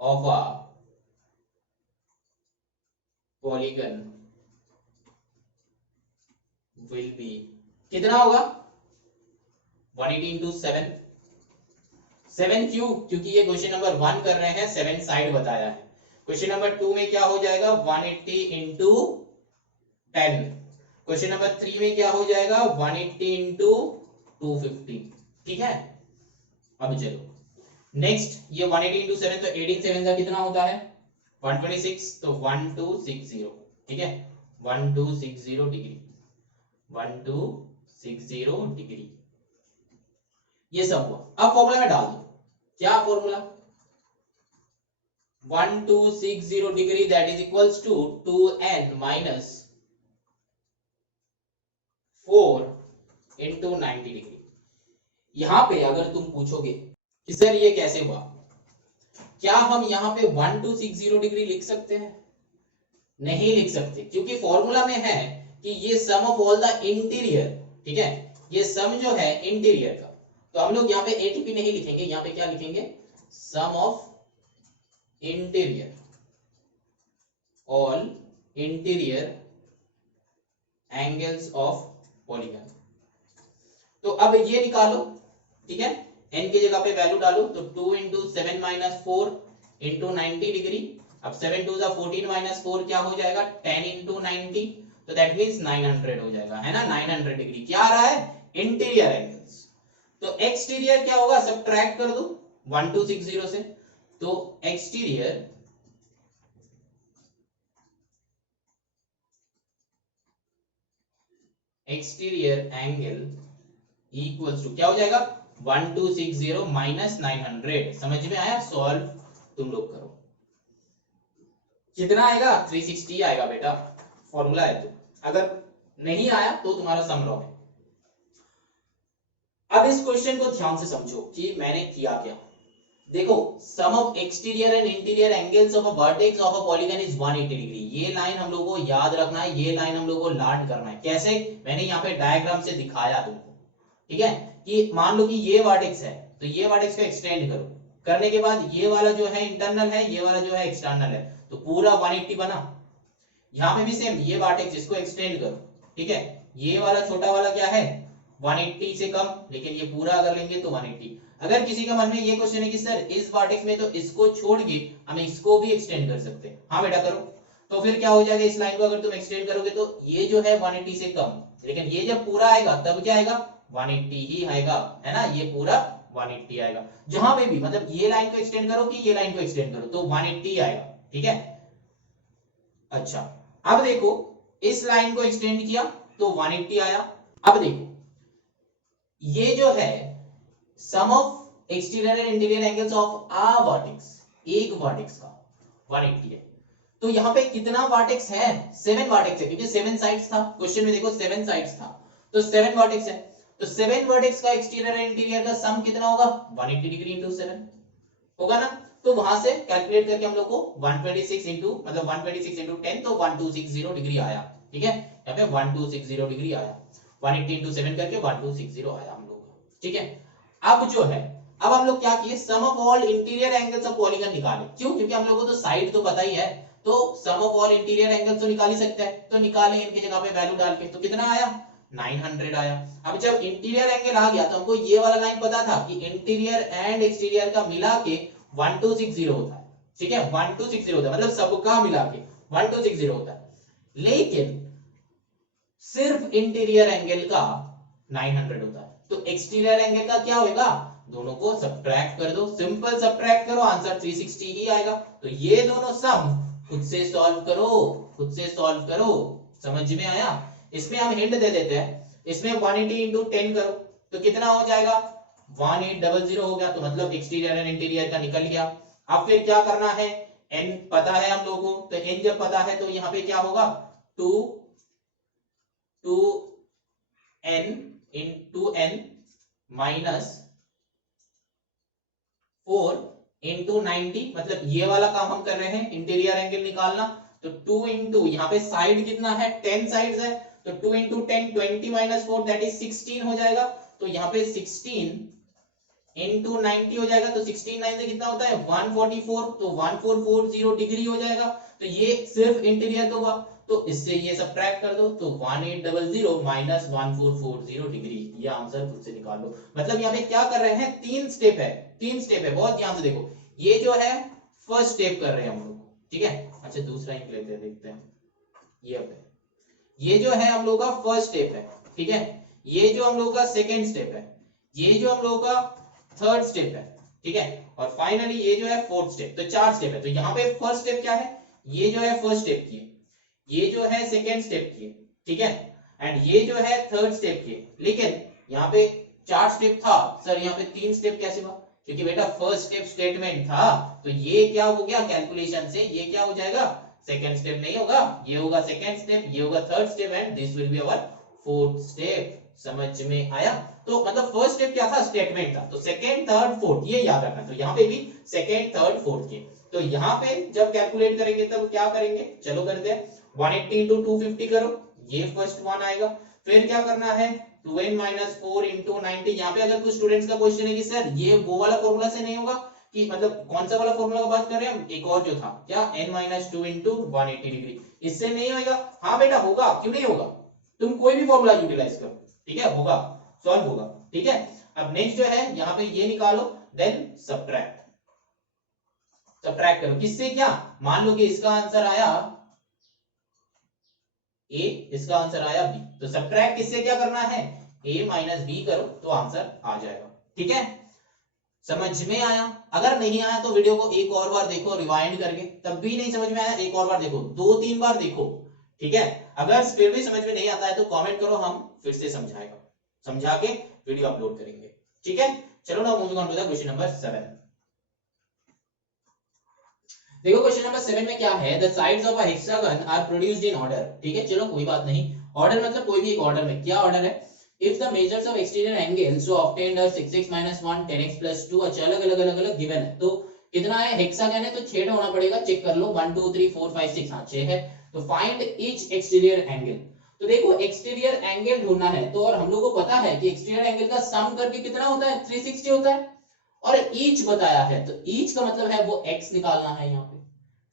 of a polygon will be कितना होगा 180 into 7। 7 क्यों, क्योंकि ये क्वेश्चन नंबर 1 कर रहे हैं, 7 साइड बताया है। क्वेश्चन नंबर 2 में क्या हो जाएगा 180 into 10। क्वेश्चन नंबर 3 में क्या हो जाएगा 180 into 250। ठीक है, अब चलो नेक्स्ट, ये 180 into 7 तो 18 7 का कितना होता है 126, तो 1260। ठीक है, 1260 डिग्री, 1260 डिग्री, ये सब हुआ। अब फॉर्मूला में डाल दो, क्या formula 1260 degree that is equals to 2n minus 4 into 90 degree. यहां पे अगर तुम पूछोगे कि सर ये कैसे हुआ, क्या हम यहां पे 1260 डिग्री लिख सकते हैं, नहीं लिख सकते, क्योंकि फॉर्मूला में है कि ये sum of all the interior. ठीक है, ये सम जो है इंटीरियर का, तो हम लोग यहाँ पे एटीपी नहीं लिखेंगे, यहाँ पे क्या लिखेंगे sum of interior all interior angles of polygon. तो अब ये निकालो। ठीक है, n की जगह पे वैल्यू डालो, तो 2 इंटू 7 माइनस 4 इंटू 90 डिग्री। अब 7 2 14 माइनस 4 क्या हो जाएगा 10 इंटू 90, तो दैट मींस 900 हो जाएगा, है ना। 900 डिग्री क्या आ रहा है इंटीरियर एंगल्स। तो एक्सटीरियर क्या होगा, सब्ट्रैक्ट कर दो 1260 से, तो एक्सटीरियर एंगल इक्वल्स टू क्या हो जाएगा 1260 माइनस 900। समझ में आया, सॉल्व तुम लोग करो, कितना आएगा 360 आएगा बेटा, फॉर्मूला है। तो अगर नहीं आया तो तुम्हारा सम रॉन्ग है। अब इस क्वेश्चन को ध्यान से समझो कि मैंने किया क्या। देखो, sum of exterior and interior angles of a vertex of a polygon is 180 degree. ये लाइन हम लोगों को याद रखना है, ये लाइन हम लोगों को लर्न करना है। कैसे, मैंने यहाँ पे डायग्राम से दिखाया तुमको। ठीक है, कि मान लो कि ये वर्टेक्स है, तो ये वर्टेक्स को एक्सटेंड करो, करने के बाद ये वाला जो है इंटरनल है, ये वाला जो है एक्सटर्नल है, तो पूरा 180 बना। यहाँ पे भी सेम, ये वर्टेक्स इसको एक्सटेंड करो, ठीक है, ये वाला छोटा वाला क्या है 180 से कम, लेकिन ये पूरा अगर लेंगे तो 180। अगर किसी का मन में ये क्वेश्चन है कि सर इस वर्टेक्स में तो इसको छोड़ के हम इसको भी एक्सटेंड कर सकते हैं, हाँ बेटा करो, तो फिर क्या हो जाएगा, इस लाइन को अगर तुम एक्सटेंड करोगे तो ये जो है 180 से कम, लेकिन ये जब पूरा आएगा तब क्या आएगा 180 ही आएगा, है ना, ये पूरा 180 आएगा। जहां पे भी मतलब ये लाइन को एक्सटेंड करो कि ये लाइन को एक्सटेंड करो तो 180 आएगा, ठीक है। अच्छा, अब देखो इस लाइन को एक्सटेंड किया तो 180 आया। अब देखो ये जो है sum of exterior and interior angles of a vertex, एक वर्टेक्स का 180 है, तो यहाँ पे कितना वर्टेक्स है 7 वर्टेक्स है, क्योंकि 7 साइड्स था क्वेश्चन में, देखो 7 साइड्स था तो 7 वर्टेक्स है, तो 7 वर्टेक्स का एक्सटीरियर एंड इंटीरियर का सम कितना होगा 180 डिग्री इंटू 7 होगा ना, तो वहां से कैलकुलेट करके हम लोग को 126 इंटू मतलब 126 इंटू 10 तो 1260 डिग्री आया, ठीक है, यहाँ पे 1260 डिग्री आया, 180 इंटू 7 करके 1260 आया हम लोग का, ठीक है। अब जो है अब हम लोग क्या किए sum of all interior angles of polygon निकाले, क्यों, क्योंकि हम लोग को तो साइड तो पता ही है, तो sum of all interior angles तो निकाल ही सकते हैं, तो निकाले इनकी जगह पे वैल्यू डाल के, तो कितना आया 900 आया। अब जब इंटीरियर एंगल आ गया तो हमको ये वाला लाइन पता था कि इंटीरियर एंड एक्सटीरियर का मिला के 1260 होता है, ठीक है, 1260 होता है, मतलब सबका मिला के 1260 होता है, लेकिन सिर्फ इंटीरियर एंगल का 900 होता है, तो एक्सटीरियर एंगल का क्या होगा, दोनों को सब्ट्रैक्ट कर दो, सिंपल सब्ट्रैक्ट करो, आंसर 360 ही आएगा। तो ये दोनों सम खुद से सॉल्व करो, खुद से सॉल्व करो, समझ में आया। इसमें हम हिंट दे देते हैं, इसमें 180 इंटू 10 करो तो कितना हो जाएगा 1800 हो गया, तो मतलब एक्सटीरियर एंड इंटीरियर का निकल गया। अब फिर क्या करना है, n पता है हम लोगों को, तो n जब पता है तो यहाँ पे क्या होगा 2n into n minus 4 into 90, मतलब ये वाला काम हम कर रहे हैं इंटीरियर एंगल निकालना, तो 2 इंटू यहाँ पे साइड कितना है 10 साइड्स है, तो 2 इंटू 10 20 माइनस 4 दैट इज 16 हो जाएगा, तो यहाँ पे 16 इंटू 90 हो जाएगा, तो 16 9 से कितना होता है 144, तो 1440 डिग्री हो जाएगा, तो ये सिर्फ इंटीरियर का हुआ, तो इससे ये सब्ट्रैक्ट कर दो, तो 1800 माइनस 1440 डिग्री, ये आंसर खुद से निकाल लो। मतलब यहाँ पे क्या कर रहे हैं, 3 स्टेप है, 3 स्टेप है, बहुत ध्यान से देखो, ये जो है फर्स्ट स्टेप कर रहे हैं हम लोग, ठीक है। अच्छा दूसरा इंक लेते हैं, देखते हैं, ये जो है हम लोग का फर्स्ट स्टेप है, ठीक है, ये जो हम लोग का सेकेंड स्टेप है, ये जो हम लोग का थर्ड स्टेप है, ठीक है, और फाइनली ये जो है फोर्थ स्टेप, तो 4 स्टेप है। तो यहाँ पे फर्स्ट स्टेप क्या है, ये जो है फर्स्ट स्टेप की, ये जो है सेकेंड स्टेप की, ठीक है, एंड ये जो है थर्ड स्टेप की, लेकिन यहाँ पे 4 स्टेप था सर, यहाँ पे 3 स्टेप कैसे हुआ, क्योंकि बेटा फर्स्ट स्टेप स्टेटमेंट था, तो ये क्या हो गया कैलकुलेशन से, ये क्या हो जाएगा सेकेंड स्टेप नहीं होगा, ये होगा सेकेंड स्टेप, ये होगा third step, and this will be our fourth step. समझ में आया, तो मतलब फर्स्ट स्टेप क्या था स्टेटमेंट था, तो सेकेंड थर्ड फोर्थ ये याद रखना, तो यहाँ पे भी सेकेंड थर्ड फोर्थ के, तो यहाँ पे जब कैलकुलेट करेंगे तब क्या करेंगे, चलो करते हैं 180 इंटू 250 करो, ये फर्स्ट वन आएगा, फिर क्या करना है 2n माइनस 4 इंटू 90। यहाँ पे अगर कुछ स्टूडेंट्स का क्वेश्चन है कि सर ये वो वाला फॉर्मूला से नहीं होगा, कि मतलब कौन सा वाला फॉर्मूला का बात कर रहे हैं हम, एक और जो था क्या n माइनस 2 इंटू 180 डिग्री, इससे नहीं होगा, हाँ बेटा होगा, क्यों नहीं होगा, तुम कोई भी फॉर्मूला यूटिलाइज करो, ठीक है, होगा, सॉल्व होगा, ठीक है। अब नेक्स्ट जो है यहाँ पे ये निकालो, देन सब्ट्रैक्ट, सब्ट्रैक्ट करो किससे, क्या मान लो कि इसका आंसर आया a, इसका आंसर आया b, तो सब्ट्रैक्ट किससे क्या करना है a माइनस b करो तो आंसर आ जाएगा, ठीक है। समझ में आया, अगर नहीं आया तो वीडियो को एक और बार देखो रिवाइंड करके, तब भी नहीं समझ में आया एक और बार देखो, 2-3 बार देखो, ठीक है। अगर फिर भी समझ में नहीं आता है तो कमेंट करो, हम फिर से समझाएगा, समझा के वीडियो अपलोड करेंगे, ठीक है। चलो ना moving on to the question number 7। देखो क्वेश्चन नंबर 7 में क्या है, the sides of a hexagon are produced in order, ठीक है, चलो कोई बात नहीं, ऑर्डर मतलब कोई भी एक ऑर्डर में, क्या ऑर्डर है, if the measures of exterior angles so obtained are 6x minus 1 10x plus 2, अच्छा अलग-अलग गिवन है, तो कितना है हेक्सागन है तो 6 होना पड़ेगा, चेक कर लो 1 2 3 4 5 6, हां 6 है, तो फाइंड ईच एक्सटीरियर एंगल, तो देखो एक्सटीरियर एंगल ढूंढना है, तो और हम लोग को पता है कि एक्सटीरियर एंगल का सम करके कितना होता है 360 होता है, और ईच बताया है, तो ईच का मतलब है वो x निकालना है यहाँ पे,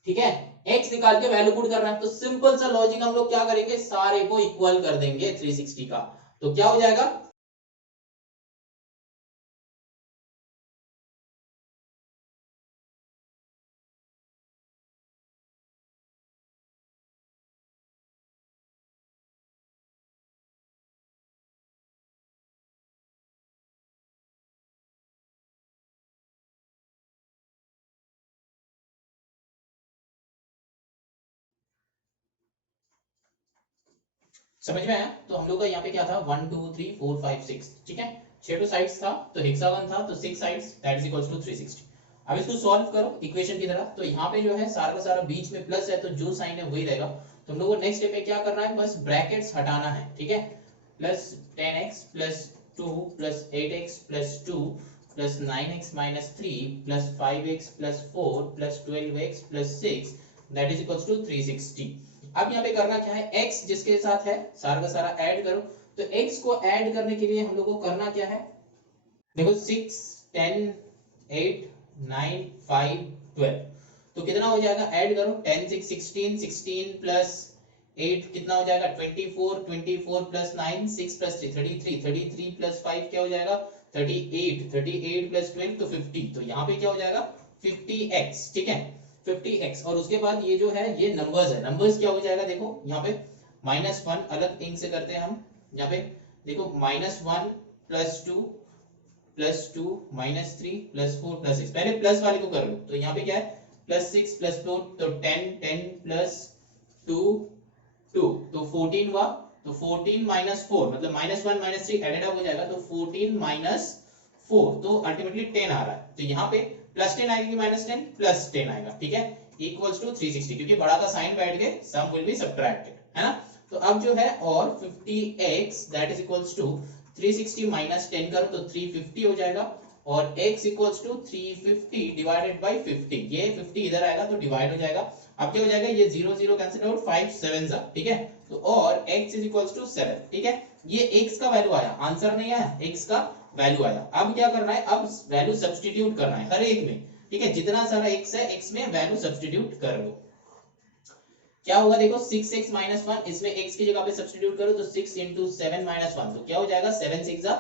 ठीक है, x निकाल के वैल्यू पुट करना है, तो सिंपल सा लॉजिक हम लोग क्या करेंगे, सारे को इक्वल कर देंगे 360 का, तो क्या हो जाएगा, समझ में आया। तो हम लोग का यहाँ पे क्या था 1 2 3 4 5 6, ठीक है, 6 साइड्स था, तो हेक्सागन था, तो 6 sides that is equals to 360। अब इसको सॉल्व करो इक्वेशन की तरह, तो यहाँ पे जो है सारा का सारा बीच में प्लस है, तो जो साइन है वही रहेगा। तो हम लोग को नेक्स्ट स्टेप में क्या करना है, बस ब्रैकेट्स हटाना है, ठीक है, plus 10x plus 2 plus 8x plus 2 plus 9x minus 3 plus 5x plus 4 plus 12x plus 6 that is equals to 360। अब यहाँ पे करना क्या है, x जिसके साथ है सारा का सारा ऐड करो, तो x को ऐड करने के लिए हम लोग को करना क्या है, देखो 6 10 8 9 5 12, तो कितना हो जाएगा, ऐड करो 10 6 16 16 प्लस 8 कितना हो जाएगा 24 24 प्लस 9 6 प्लस 3 33 33 प्लस 5 क्या हो जाएगा 38 38 प्लस 12 तो 50, तो यहाँ पे क्या हो जाएगा 50x, ठीक है 50x। और उसके बाद ये जो है ये नंबर्स है, नंबर्स क्या हो जाएगा, देखो यहाँ पे -1 अलग इंक से करते हैं हम, यहाँ पे देखो -1 प्लस 2 प्लस 2 -3 प्लस 4 प्लस 6, पहले प्लस वाले को कर लो, तो यहाँ पे क्या है +6 + 4 तो 10 10 प्लस 2 2 तो 14 हुआ, तो 14 -4 मतलब -1 -3 एडेड अप हो जाएगा, तो 14 -4 तो अल्टीमेटली 10 आ रहा है, तो यहाँ पे +10 आएगा कि -10 +10 आएगा, ठीक है, इक्वल्स टू 360, क्योंकि बड़ा का साइन बैठ गए सम विल बी सब्ट्रैक्टेड, है ना। तो अब जो है और 50x that is equals to 360 -10 करो तो 350 हो जाएगा, और x equals to 350 divided by 50, ये 50 इधर आएगा तो डिवाइड हो जाएगा, अब क्या हो जाएगा ये 0 0 कैंसिल आउट 5 7 जा, ठीक है, तो और x इज इक्वल्स टू 7, ठीक है, ये x का वैल्यू आया, आंसर नहीं आया, x का वैल्यू आया। अब क्या करना है, अब वैल्यू सब्स्टिट्यूट करना है हर एक में, ठीक है, जितना सारा x है x में वैल्यू सब्स्टिट्यूट कर लो, क्या होगा देखो 6x - 1 इसमें x की जगह पे सब्स्टिट्यूट करो, तो 6 × 7 - 1 तो क्या हो जाएगा 7 6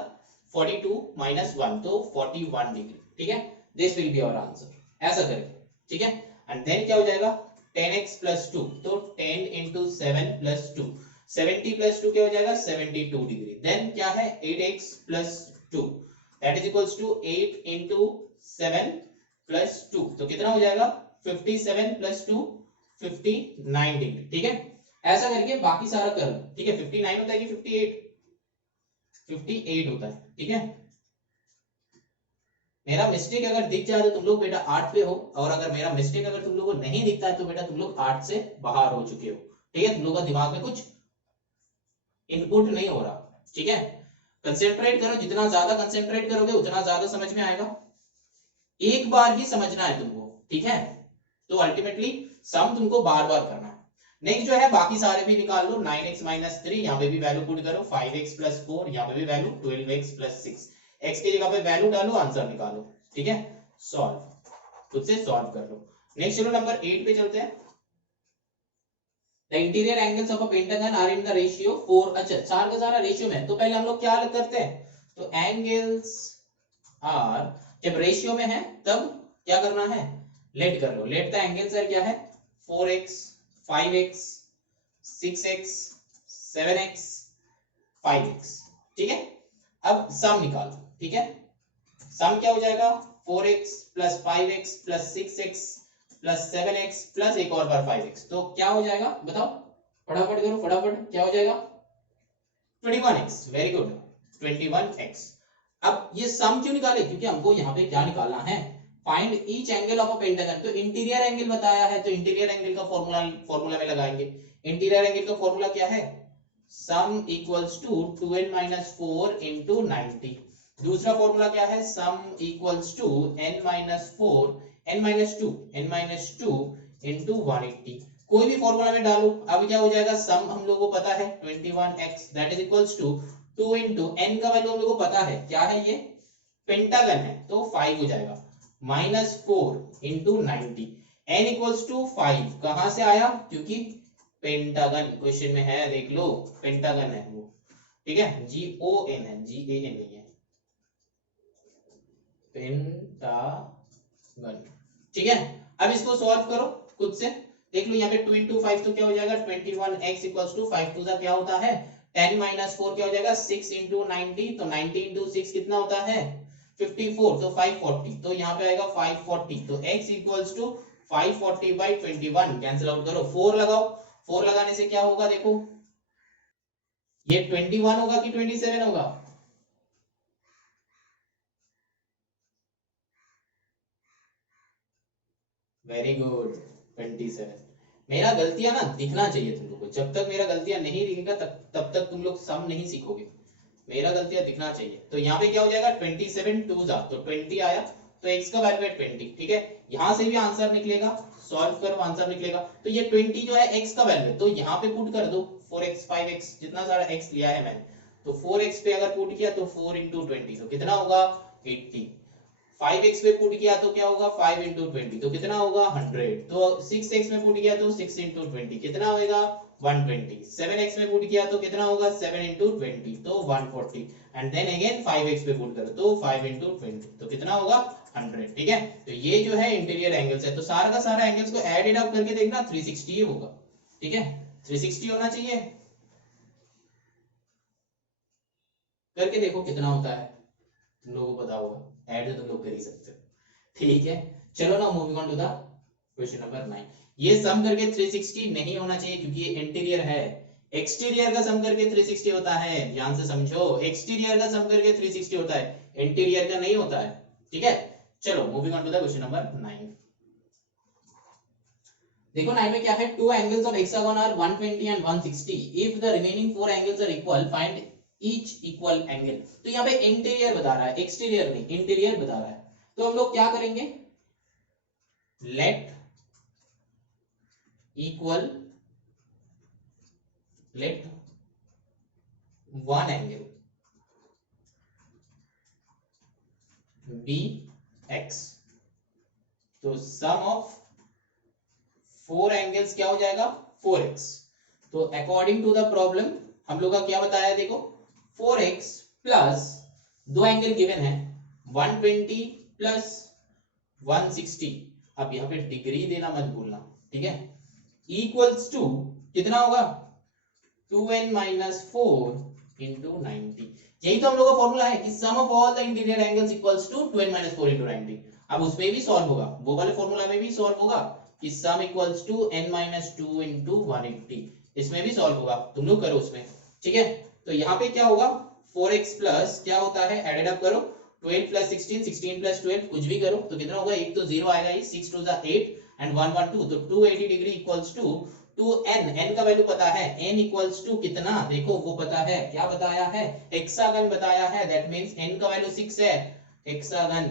42 - 1 तो 41 डिग्री, ठीक है, this will be our answer, ऐसा करेंगे, ठीक है। एंड देन क्या हो जाएगा 10x + 2 तो 10 × 7 + 2 70 + 2 क्या हो जाएगा 72 डिग्री, देन क्या है 8x + 2 that is equals to 8 × 7 + 2 तो कितना हो जाएगा 57 + 2 59 डिग्री, ठीक है, ऐसा करके बाकी सारा कर लो, ठीक है, 59 होता है कि 58 होता है, ठीक है। मेरा मिस्टेक अगर दिख जाए तो तुम लोग बेटा 8 पे हो, और अगर मेरा मिस्टेक अगर तुम लोगों को नहीं दिखता है तो बेटा तुम लोग 8 से बाहर हो चुके हो, ठीक है, तुम लोग का दिमाग में कुछ इनपुट नहीं हो रहा, ठीक है, कंसेंट्रेट करो, जितना ज्यादा कंसेंट्रेट करोगे उतना ज्यादा समझ में आएगा, एक बार ही समझना है तुमको, ठीक है, तो अल्टीमेटली सम तुमको बार बार करना है। नेक्स्ट जो है बाकी सारे भी निकाल लो, 9x - 3 यहाँ पे भी वैल्यू पुट करो, 5x + 4 यहाँ पे भी वैल्यू, 12x + 6 x की जगह पे वैल्यू डालो, आंसर निकालो, ठीक है, सॉल्व, खुद से सॉल्व कर लो। नेक्स्ट चलो नंबर 8 पे चलते हैं। The interior angles of a pentagon are in the ratio 4, अच्छा चार का सारा रेशियो में, तो पहले हम लोग क्या करते हैं, तो एंगल्स आर जब रेशियो में है तब क्या करना है, लेट कर लो, लेट द एंगल्स आर क्या है 4x 5x 6x 7x 5x, ठीक है, अब सम निकालो, ठीक है, सम क्या हो जाएगा 4x + 5x + 6x + 7x plus एक और बार 5x, तो क्या हो जाएगा बताओ, फटाफट करो फटाफट, क्या हो जाएगा 21x, वेरी गुड 21x। अब ये सम क्यों निकाले, क्योंकि हमको यहाँ पे क्या निकालना है, find each angle of a pentagon, तो इंटीरियर एंगल बताया है, तो इंटीरियर एंगल का फॉर्मूला में लगाएंगे, इंटीरियर एंगल का फॉर्मूला क्या है, सम इक्वल्स टू 2n - 4 × 90, दूसरा फॉर्मूला क्या है, sum equals to n - 4 n - 2 × 180, कोई भी फॉर्मूला में डालो, अब क्या हो जाएगा, सम हम लोगों को पता है 21x that is equals to 2 × n का वैल्यू हम लोगों को पता है क्या है, ये पेंटागन है तो 5 हो जाएगा, -4 × 90, n इक्वल्स टू 5 कहां से आया, क्योंकि पेंटागन क्वेश्चन में है, देख लो पेंटागन है वो, ठीक है, GON है, GAN नहीं है, पेंटागन, ठीक है। अब इसको सॉल्व करो खुद से, देख लो यहाँ पे 2 into 5 तो क्या हो जाएगा 21x इक्वल्स टू 5 टू क्या होता है 10 minus 4 क्या हो जाएगा 6 into 90, तो 90 into 6 कितना होता है 54, तो 540, तो यहाँ पे आएगा 540, तो x equals to 540 by 21, cancel out करो, 4 लगाओ, 4 लगाने से क्या होगा देखो, ये 21 होगा कि 27 होगा, वेरी गुड 27। मेरा गलतियां ना दिखना चाहिए तुम लोग को, जब तक मेरा गलतियां नहीं दिखेगा तब तक तुम लोग सम नहीं सीखोगे, मेरा गलतियां दिखना चाहिए। तो यहाँ पे क्या हो जाएगा 27 2 जा तो 20 आया, तो x का वैल्यू है 20, ठीक है, यहाँ से भी आंसर निकलेगा, सॉल्व करो आंसर निकलेगा, तो ये 20 जो है x का वैल्यू, तो यहाँ पे पुट कर दो 4x 5x जितना सारा x लिया है मैंने, तो 4x पे अगर पुट किया तो 4 into 20 तो कितना होगा 80, 5x पे पुट किया तो क्या होगा 5 into 20 तो कितना होगा 100, तो 6x में पुट किया तो 6 into 20 कितना होगा 120, 7x में पुट किया तो कितना होगा 7 into 20 तो 140, एंड देन अगेन 5x पे पुट करो तो 5 into 20 तो कितना होगा 100, ठीक है। तो ये जो है इंटीरियर एंगल्स है, तो सारा का सारा एंगल्स को एडेड अप करके देखना 360 ही होगा, ठीक है, 360 होना चाहिए, करके देखो कितना होता है, तुम लोगों को पता होगा, ऐड तो तुम लोग कर ही सकते हो, ठीक है। चलो ना moving on to the question number 9, ये सम करके 360 नहीं होना चाहिए क्योंकि ये इंटीरियर है, एक्सटीरियर का सम करके 360 होता है, ध्यान से समझो, एक्सटीरियर का सम करके 360 होता है, इंटीरियर का नहीं होता है, ठीक है। चलो moving on to the question number 9, देखो 9 में क्या है, two angles of hexagon are 120 and 160, if the remaining four angles are equal find each equal angle, तो यहाँ पे इंटीरियर बता रहा है, एक्सटीरियर नहीं, इंटीरियर बता रहा है, तो हम लोग क्या करेंगे, let equal, let one angle be x, तो सम ऑफ फोर एंगल्स क्या हो जाएगा 4x, तो अकॉर्डिंग टू द प्रॉब्लम हम लोग का क्या बताया देखो 4x प्लस दो एंगल गिवन है 120 प्लस 160, अब यहाँ पे डिग्री देना मत भूलना, ठीक है, इक्वल्स टू कितना होगा 2n माइनस 4 इंटू 90, यही तो हम लोग का फॉर्मूला है कि sum of all the interior angles equals to 2n minus 4 into 90, अब उसमें भी सॉल्व होगा, वो वाले फॉर्मूला में भी सॉल्व होगा कि sum equals to n minus 2 into 180, इसमें भी सॉल्व होगा, तुम लोग करो उसमें, ठीक है। तो यहाँ पे क्या होगा 4x प्लस क्या होता है, एडेड अप करो 12 प्लस 16 16 प्लस 12 कुछ भी करो तो कितना होगा, एक तो 0 आएगा, 6 2 8 एंड 1 1 2, तो 280 degree equals to 2n, n का वैल्यू पता है, n इक्वल्स टू कितना देखो वो पता है, क्या बताया है हेक्सागन बताया है, दैट मींस n का वैल्यू 6 है, हेक्सागन,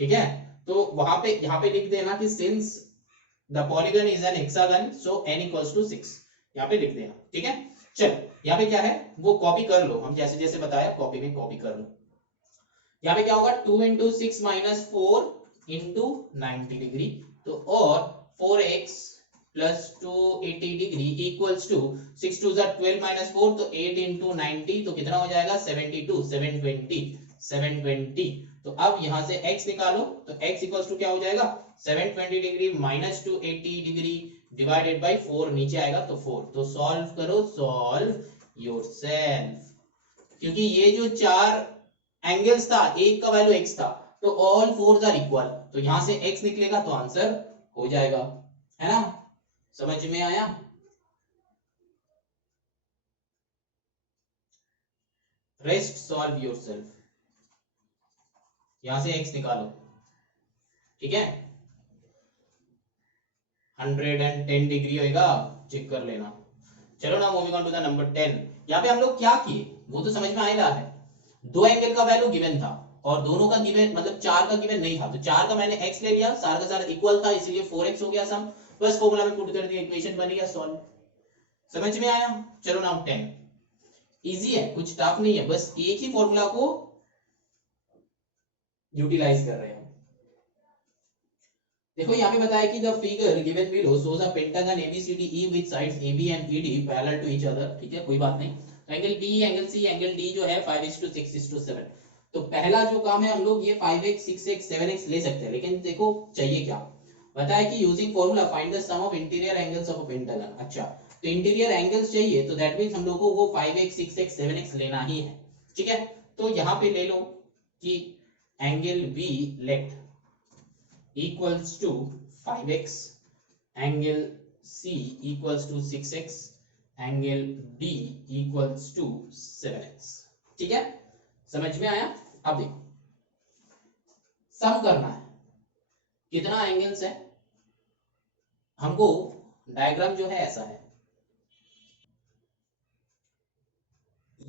ठीक है। तो वहां पे यहाँ पे लिख देना कि since the polygon is a hexagon so n equals to 6, यहाँ पे लिख देना, ठीक है। चल यहाँ पे क्या है वो कॉपी कर लो, हम जैसे जैसे बताया कॉपी में कॉपी कर लो, यहाँ पे क्या होगा 2 इंटू 6 माइनस 4 इंटू 90 डिग्री, तो और 4x plus 280 degree equals to 6 2 12 minus 4, तो 8 इंटू 90 तो कितना हो जाएगा 72, 720, तो अब यहाँ से x निकालो, तो x इक्वल्स टू क्या हो जाएगा 720 degree minus 280 degree divided bye 4, नीचे आएगा तो 4, तो सॉल्व करो, सॉल्व योरसेल्फ, क्योंकि ये जो चार एंगल्स था एक का वैल्यू x था, तो ऑल फोर्स आर इक्वल, तो यहां से x निकलेगा तो आंसर हो जाएगा, है ना, समझ में आया। रेस्ट सॉल्व योरसेल्फ, यहां से x निकालो, ठीक है, 110 डिग्री होगा, चेक कर लेना। चलो ना moving on to the number 10, यहाँ पे हम लोग क्या किए वो तो समझ में आ ही रहा है, दो एंगल का वैल्यू गिवन था और दोनों का गिवन मतलब चार का गिवन नहीं था, तो चार का मैंने x ले लिया, सारा का सारा इक्वल था इसलिए 4x हो गया सम, बस फॉर्मूला में पुट कर दिया, इक्वेशन बन गया सॉल्व, समझ में आया। चलो नाउ 10, इजी है कुछ टफ नहीं है, बस एक ही फॉर्मूला को यूटिलाइज कर रहे हैं, देखो यहाँ पे बताया कि the figure given below shows a pentagon ABCDE with sides AB and ED parallel to each other, ठीक है कोई बात नहीं। तो angle B angle C angle D जो है 5:6:7। तो पहला जो काम है हम लोग ये 5x 6x 7x ले सकते हैं, लेकिन देखो चाहिए क्या, बताया कि using formula find the sum of interior angles of a pentagon. अच्छा तो इंटीरियर एंगल्स चाहिए तो दैट मींस हम लोग को वो 5x 6x 7x लेना ही है, ठीक है। तो यहाँ पे ले लो कि angle B let equals to 5x, angle C equals to 6x, angle D equals to 7x, ठीक है समझ में आया। अब देखो सम करना है, कितना एंगल्स है, हमको डायग्राम जो है ऐसा है,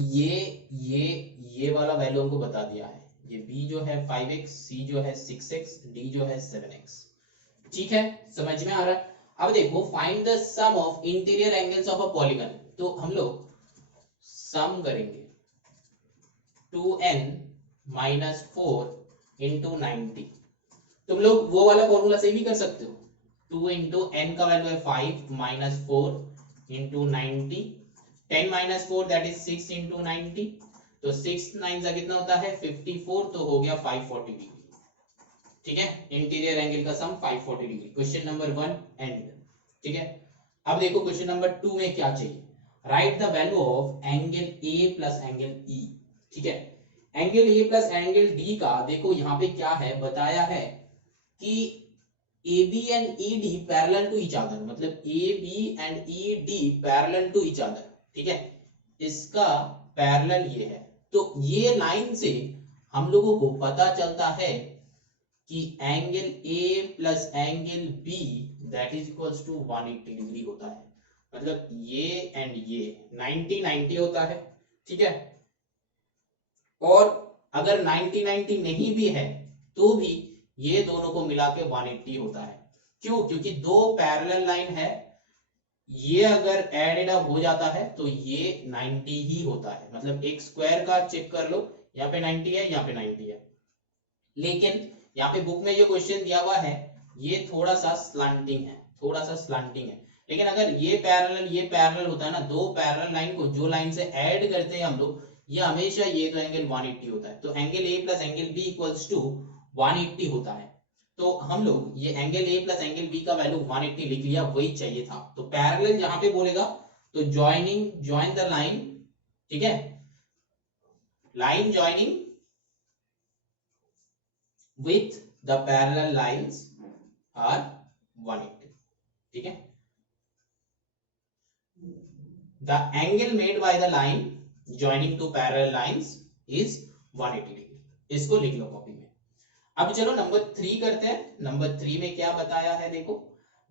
ये वाला वैल्यू हमको बता दिया है, ये B जो है 5x, C जो है 6x, D जो है 7x, ठीक है समझ में आ रहा है। अब देखो find the sum of interior angles of a polygon, तो हम लोग सम करेंगे 2n - 4 × 90। तुम लोग वो वाला फॉर्मूला से भी कर सकते हो, 2 × n का वैल्यू है 5 - 4 × 90, 10 - 4 दैट इज 6 × 90, तो 6 9 का कितना होता है 54, तो हो गया 540 डिग्री, ठीक है। इंटीरियर एंगल का सम 540 डिग्री। क्वेश्चन नंबर 1 एंड, ठीक है। अब देखो क्वेश्चन नंबर 2 में क्या चाहिए, right the value of angle A plus angle E, ठीक है। Angle A plus angle D का देखो यहाँ पे क्या है बताया है कि AB and ED parallel to each other, मतलब AB and ED parallel to each other, ठीक है। इसका पैरेलल ये है, तो ये लाइन से हम लोगों को पता चलता है कि angle A plus angle B that is equals to 180 degree होता है, मतलब ये एंड ये 90 90 होता है, ठीक है। और अगर 90 90 नहीं भी है तो भी ये दोनों को मिला के 180 होता है, क्यों, क्योंकि दो पैरेलल लाइन है, ये अगर एडेड अप हो जाता है तो ये 90 ही होता है, मतलब एक स्क्वायर का चेक कर लो, यहाँ पे 90 है यहाँ पे 90 है, लेकिन यहाँ पे बुक में ये क्वेश्चन दिया हुआ है ये थोड़ा सा स्लांटिंग है, थोड़ा सा स्लांटिंग है, लेकिन अगर ये पैरेलल होता है ना, दो पैरेलल लाइन को जो लाइन से ऐड करते हैं हम लोग, ये हमेशा ये तो एंगल 180 होता है, तो angle A plus angle B equals to 180 होता है। तो हम लोग ये angle A plus angle B का वैल्यू 180 लिख लिया, वही चाहिए था। तो पैरेलल जहां पे बोलेगा तो ज्वाइन द लाइन, ठीक है, line joining with the parallel lines are 180, ठीक है। The angle made by the line joining two parallel lines is 180 degree, इसको लिख लो कॉपी में। अब चलो नंबर 3 करते हैं। नंबर 3 में क्या बताया है, देखो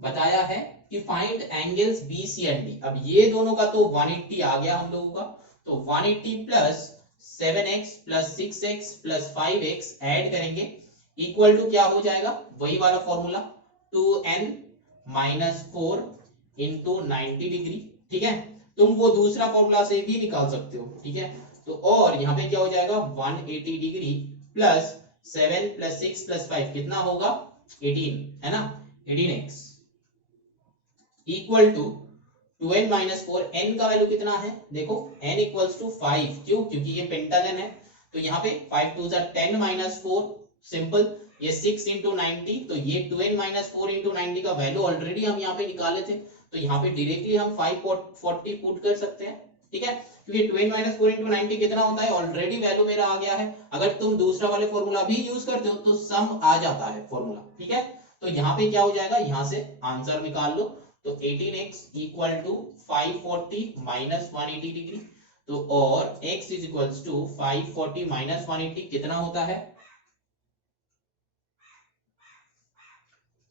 बताया है कि find angles B C and D. अब ये दोनों का तो 180 आ गया हम लोगों का, तो 180 plus 7x plus 6x plus 5x add करेंगे, इक्वल टू क्या हो जाएगा, वही वाला फॉर्मूला 2n - 4 इंटू 90 डिग्री, ठीक है। तुम वो दूसरा फॉर्मूला से भी निकाल सकते हो, ठीक है। तो और यहाँ पे क्या हो जाएगा 180 डिग्री प्लस 7 प्लस 6 प्लस 5 कितना होगा 18, है ना, 18x equal to 2n - 4, n का वैल्यू कितना है, देखो n इक्वल्स टू 5, क्यों, क्योंकि ये पेंटागन है, तो यहाँ पे 5 2 10 - 4 सिंपल, ये 6 × 90, तो ये 2n - 4 × 90 का वैल्यू ऑलरेडी हम यहाँ पे निकाले थे, तो यहाँ पे डायरेक्टली हम 540 पुट कर सकते हैं, ठीक है, क्योंकि 2n - 4 × 90 कितना होता है, ऑलरेडी वैल्यू मेरा आ गया है। अगर तुम दूसरा वाले फॉर्मूला भी यूज करते हो तो सम आ जाता है फॉर्मूला, ठीक है। तो यहाँ पे क्या हो जाएगा, यहाँ से आंसर निकाल लो, तो 18x equal to 540 minus 180 degree, तो और x is equals to 540 minus 180 कितना होता है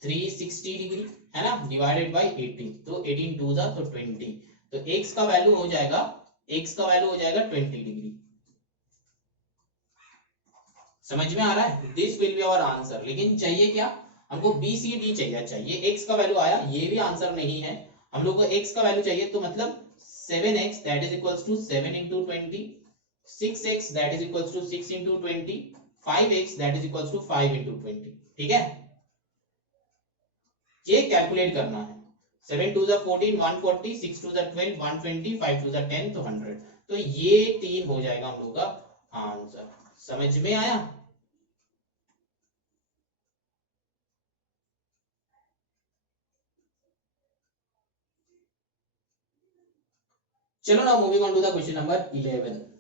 360 डिग्री, है ना, डिवाइडेड बाय 18, तो 18 2 जा तो 20, तो x का वैल्यू हो जाएगा 20 डिग्री। समझ में आ रहा है, this will be our answer. लेकिन चाहिए क्या, हमको बी सी डी चाहिए, x का वैल्यू आया, ये भी आंसर नहीं है, हम लोग को x का वैल्यू चाहिए, तो मतलब 7x that is equals to 7 × 20, 6x that is equals to 6 × 20, 5x that is equals to 5 × 20, ठीक है। ये कैलकुलेट करना है। 7 2 14, 140, 6 2 12, 120, 5 2 10 तो 100। तो ये 3 हो जाएगा हम लोग का आंसर। समझ में आया? चलो ना moving on to the question number 11।